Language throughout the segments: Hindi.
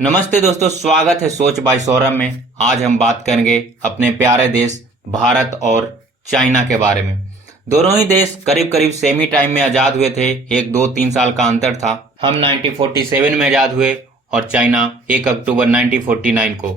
नमस्ते दोस्तों, स्वागत है सोच बाय सौरभ में। आज हम बात करेंगे अपने प्यारे देश भारत और चाइना के बारे में। दोनों ही देश करीब करीब सेम ही टाइम में आजाद हुए थे। एक 2-3 साल का अंतर था। हम 1947 में आजाद हुए और चाइना 1 अक्टूबर 1949 को।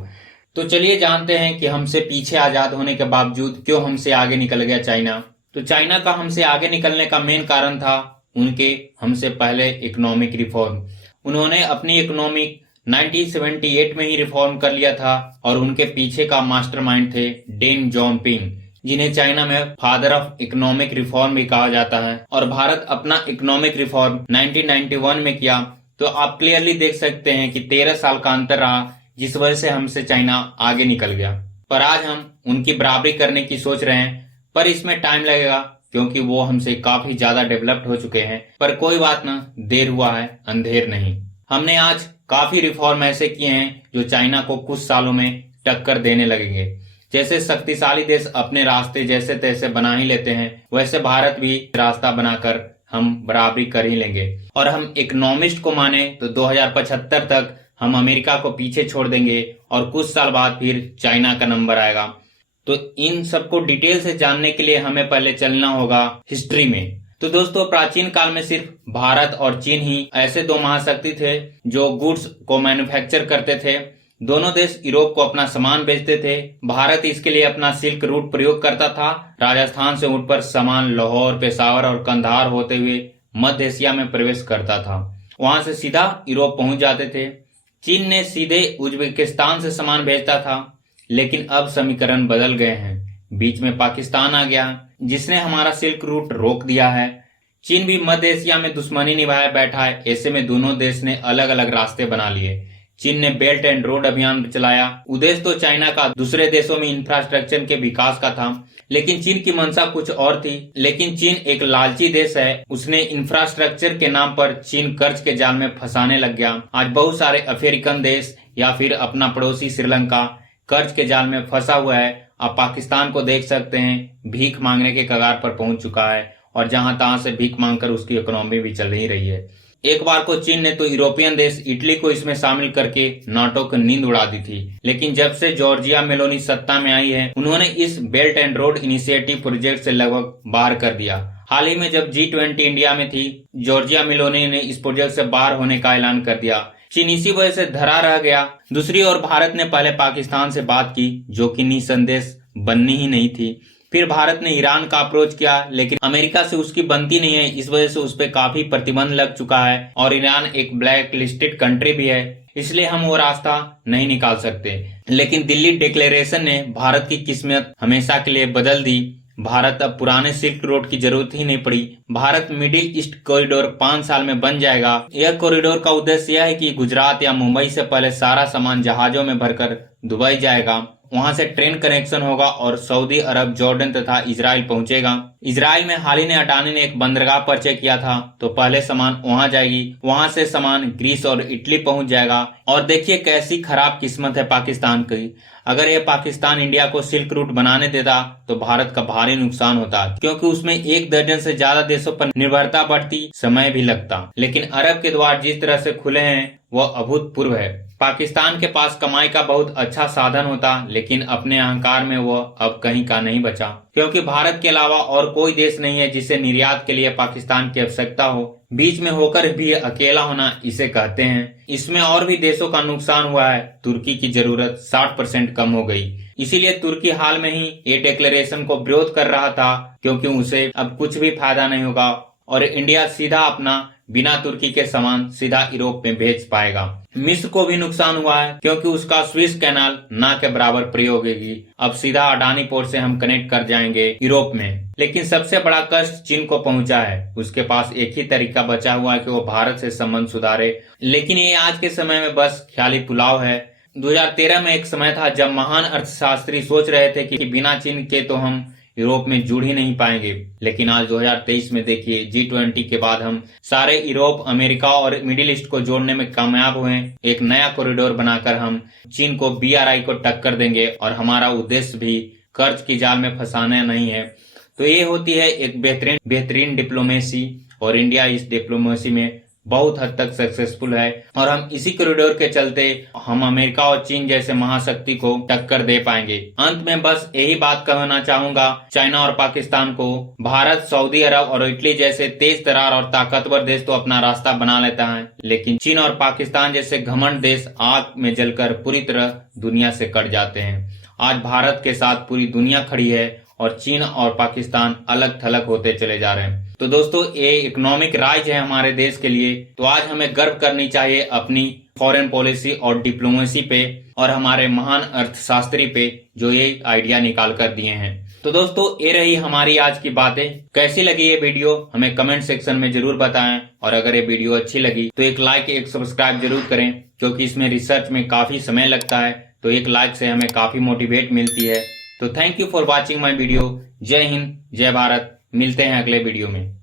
तो चलिए जानते हैं कि हमसे पीछे आजाद होने के बावजूद क्यों हमसे आगे निकल गया चाइना। तो चाइना का हमसे आगे निकलने का मेन कारण था उनके हमसे पहले इकोनॉमिक रिफॉर्म। उन्होंने अपनी इकोनॉमिक 1978 में ही रिफॉर्म कर लिया था और उनके पीछे का मास्टरमाइंड थे डेंग जियाओपिंग, जिन्हें चाइना में फादर ऑफ इकोनॉमिक रिफॉर्म भी कहा जाता है। और भारत अपना इकोनॉमिक रिफॉर्म 1991 में किया। तो आप क्लियरली देख सकते हैं कि 13 साल का अंतर रहा, जिस वजह से हमसे चाइना आगे निकल गया। पर आज हम उनकी बराबरी करने की सोच रहे हैं, पर इसमें टाइम लगेगा क्योंकि वो हमसे काफी ज्यादा डेवलप्ड हो चुके हैं। पर कोई बात ना, देर हुआ है अंधेर नहीं। हमने आज काफी रिफॉर्म ऐसे किए हैं जो चाइना को कुछ सालों में टक्कर देने लगेंगे। जैसे शक्तिशाली देश अपने रास्ते जैसे तैसे बना ही लेते हैं, वैसे भारत भी रास्ता बनाकर हम बराबरी कर ही लेंगे। और हम इकोनॉमिस्ट को माने तो 2075 तक हम अमेरिका को पीछे छोड़ देंगे और कुछ साल बाद फिर चाइना का नंबर आएगा। तो इन सबको डिटेल से जानने के लिए हमें पहले चलना होगा हिस्ट्री में। तो दोस्तों, प्राचीन काल में सिर्फ भारत और चीन ही ऐसे दो महाशक्ति थे जो गुड्स को मैन्युफैक्चर करते थे। दोनों देश यूरोप को अपना सामान बेचते थे। भारत इसके लिए अपना सिल्क रूट प्रयोग करता था। राजस्थान से ऊँट पर सामान लाहौर, पेशावर और कंधार होते हुए मध्य एशिया में प्रवेश करता था। वहां से सीधा यूरोप पहुंच जाते थे। चीन ने सीधे उज्बेकिस्तान से सामान भेजता था, लेकिन अब समीकरण बदल गए हैं। बीच में पाकिस्तान आ गया, जिसने हमारा सिल्क रूट रोक दिया है। चीन भी मध्य एशिया में दुश्मनी निभाए बैठा है। ऐसे में दोनों देश ने अलग अलग रास्ते बना लिए। चीन ने बेल्ट एंड रोड अभियान चलाया। उद्देश्य तो चाइना का दूसरे देशों में इंफ्रास्ट्रक्चर के विकास का था, लेकिन चीन की मंशा कुछ और थी। लेकिन चीन एक लालची देश है। उसने इंफ्रास्ट्रक्चर के नाम पर चीन कर्ज के जाल में फंसाने लग गया। आज बहुत सारे अफ्रीकन देश या फिर अपना पड़ोसी श्रीलंका कर्ज के जाल में फंसा हुआ है। आप पाकिस्तान को देख सकते हैं, भीख मांगने के कगार पर पहुंच चुका है और जहां तहां से भीख मांगकर उसकी इकोनॉमी भी चल ही रही है। एक बार को चीन ने तो यूरोपियन देश इटली को इसमें शामिल करके नाटो की नींद उड़ा दी थी, लेकिन जब से जॉर्जिया मेलोनी सत्ता में आई है, उन्होंने इस belt and road initiative project से लगभग बाहर कर दिया। हाल ही में जब G20 इंडिया में थी, जॉर्जिया मेलोनी ने इस प्रोजेक्ट से बाहर होने का ऐलान कर दिया। चीन इसी वजह से धरा रह गया। दूसरी ओर भारत ने पहले पाकिस्तान से बात की, जो कि निसंदेश बननी ही नहीं थी। फिर भारत ने ईरान का अप्रोच किया, लेकिन अमेरिका से उसकी बनती नहीं है। इस वजह से उस पर काफी प्रतिबंध लग चुका है और ईरान एक ब्लैक लिस्टेड कंट्री भी है, इसलिए हम वो रास्ता नहीं निकाल सकते। लेकिन दिल्ली डिक्लेरेशन ने भारत की किस्मत हमेशा के लिए बदल दी। भारत अब पुराने सिल्क रोड की जरूरत ही नहीं पड़ी। भारत मिडिल ईस्ट कॉरिडोर 5 साल में बन जाएगा। यह कॉरिडोर का उद्देश्य यह है कि गुजरात या मुंबई से पहले सारा सामान जहाजों में भरकर दुबई जाएगा। वहां से ट्रेन कनेक्शन होगा और सऊदी अरब, जॉर्डन तथा इजराइल पहुंचेगा। इजराइल में हाल ही में अडानी ने एक बंदरगाह परिचय किया था, तो पहले सामान वहां जाएगी, वहां से सामान ग्रीस और इटली पहुंच जाएगा। और देखिए कैसी खराब किस्मत है पाकिस्तान की। अगर ये पाकिस्तान इंडिया को सिल्क रूट बनाने देता तो भारत का भारी नुकसान होता, क्योंकि उसमें 1 दर्जन से ज्यादा देशों पर निर्भरता बढ़ती, समय भी लगता। लेकिन अरब के द्वार जिस तरह से खुले हैं वह अभूतपूर्व है। पाकिस्तान के पास कमाई का बहुत अच्छा साधन होता, लेकिन अपने अहंकार में वह अब कहीं का नहीं बचा, क्योंकि भारत के अलावा और कोई देश नहीं है जिसे निर्यात के लिए पाकिस्तान की आवश्यकता हो। बीच में होकर भी अकेला होना इसे कहते हैं। इसमें और भी देशों का नुकसान हुआ है। तुर्की की जरूरत 60% कम हो गई, इसीलिए तुर्की हाल में ही ये डिक्लेरेशन को विरोध कर रहा था, क्योंकि उसे अब कुछ भी फायदा नहीं होगा और इंडिया सीधा अपना बिना तुर्की के सामान सीधा यूरोप में भेज पाएगा। मिस्र को भी नुकसान हुआ है, क्योंकि उसका स्विस कैनाल ना के बराबर प्रयोग होगी। अब सीधा अडानी पोर्ट से हम कनेक्ट कर जाएंगे यूरोप में। लेकिन सबसे बड़ा कष्ट चीन को पहुंचा है। उसके पास एक ही तरीका बचा हुआ है कि वो भारत से संबंध सुधारे, लेकिन ये आज के समय में बस ख्याली पुलाव है। 2013 में एक समय था जब महान अर्थशास्त्री सोच रहे थे कि बिना चीन के तो हम यूरोप में जुड़ ही नहीं पाएंगे। लेकिन आज 2023 में देखिए, G20 के बाद हम सारे यूरोप, अमेरिका और मिडिल ईस्ट को जोड़ने में कामयाब हुए। एक नया कॉरिडोर बनाकर हम चीन को BRI को टक्कर देंगे और हमारा उद्देश्य भी कर्ज की जाल में फंसाना नहीं है। तो ये होती है एक बेहतरीन डिप्लोमेसी और इंडिया इस डिप्लोमेसी में बहुत हद तक सक्सेसफुल है और हम इसी कॉरिडोर के चलते हम अमेरिका और चीन जैसे महाशक्ति को टक्कर दे पाएंगे। अंत में बस यही बात कहना चाहूंगा, चाइना और पाकिस्तान को भारत, सऊदी अरब और इटली जैसे तेज तरार और ताकतवर देश तो अपना रास्ता बना लेता है, लेकिन चीन और पाकिस्तान जैसे घमंड देश आग में जलकर पूरी तरह दुनिया से कट जाते हैं। आज भारत के साथ पूरी दुनिया खड़ी है और चीन और पाकिस्तान अलग थलग होते चले जा रहे हैं। तो दोस्तों, ये इकोनॉमिक राइज है हमारे देश के लिए, तो आज हमें गर्व करनी चाहिए अपनी फॉरेन पॉलिसी और डिप्लोमेसी पे और हमारे महान अर्थशास्त्री पे जो ये आइडिया निकाल कर दिए हैं। तो दोस्तों, ये रही हमारी आज की बातें। कैसी लगी ये वीडियो हमें कमेंट सेक्शन में जरूर बताएं, और अगर ये वीडियो अच्छी लगी तो एक लाइक, एक सब्सक्राइब जरूर करें, क्योंकि इसमें रिसर्च में काफी समय लगता है, तो एक लाइक से हमें काफी मोटिवेट मिलती है। तो thank you for watching my video. जय हिंद, जय भारत। मिलते हैं अगले वीडियो में।